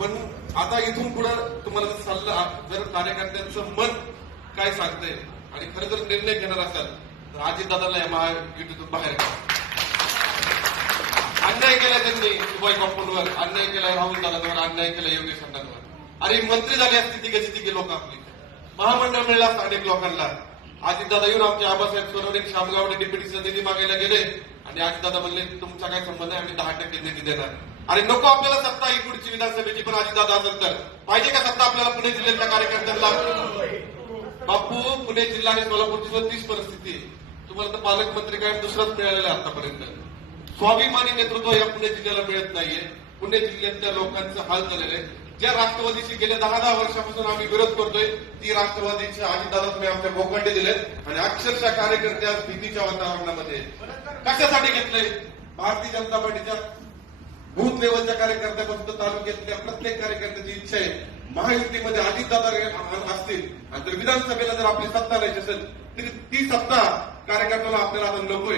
पण आता इथून पुढे तुम्हाला जर सल्ला जर कार्यकर्त्यांचं मन काय सांगतंय आणि खरं जर निर्णय घेणार असाल तर अजितदादाला या महायुतीतून बाहेर काढा. अन्याय केला त्यांनी सुभाष कॉम्पाऊंडवर अन्याय केला राहुल दादांवर अन्याय केला योगेश अण्णांवर अरे मंत्री झाले असती तिघे तिघे लोक आपली महामंडळ मिळला असतं अनेक लोकांना. अजितदादा येऊन आमचे आबासाहेब सोनवणे शामगावडे डिप्युटीचा निधी मागायला गेले. आणि अजितदादा म्हणले तुमचा काय संबंध आहे? आम्ही दहा टक्के निधी देणार. आणि नको आपल्याला सत्ता ही पुढची विधानसभेची पण अजितदादा असेल तर. पाहिजे का सत्ता आपल्याला पुणे जिल्ह्यातल्या कार्यकर्त्यांना? बापू पुणे जिल्हा आणि सोलापूरची सुद्धा तीच परिस्थिती आहे. तुम्हाला तर पालकमंत्री काय दुसराच मिळालेला आतापर्यंत. स्वाभिमानी नेतृत्व या पुणे जिल्ह्याला मिळत नाहीये. पुणे जिल्ह्यातल्या लोकांचं हाल झालेलं आहे. ज्या राष्ट्रवादीशी गेल्या दहा दहा वर्षापासून आम्ही विरोध करतोय ती राष्ट्रवादीची अजितदादा तुम्ही आमच्या भोगंडे दिलेत. आणि अक्षरशः कार्यकर्त्या भीतीच्या वातावरणामध्ये कशासाठी घेतलंय? भारतीय जनता पार्टीच्या बूथ लेवलच्या कार्यकर्त्यापासून तालुक्यातल्या प्रत्येक कार्यकर्त्याची इच्छा आहे. महायुतीमध्ये अजितदादा रे- असतील. आणि जर विधानसभेला जर आपली सत्ता राहायची असेल तर ती सत्ता कार्यकर्त्याला आपल्याला आता नकोय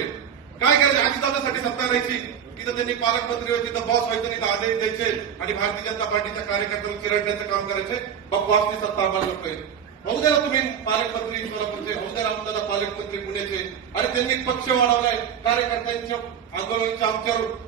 काय करायचं? अजितदादासाठी सत्ता राहायची. तिथं त्यांनी पालकमंत्री व्हायचे तिथं बॉस व्हायचं तिथं आदेश द्यायचे. आणि भारतीय जनता पार्टीच्या कार्यकर्त्यांना चिरडण्याचं काम करायचे. बॉसची सत्ता आम्हाला नकोय होऊ द्या तुम्ही पालकमंत्री सोलापूरचे. होऊ द्या रामदादा पालकमंत्री पुण्याचे. आणि त्यांनी पक्ष वाढवलाय. कार्यकर्त्यांच्या आंदोलनाच्या आमच्यावर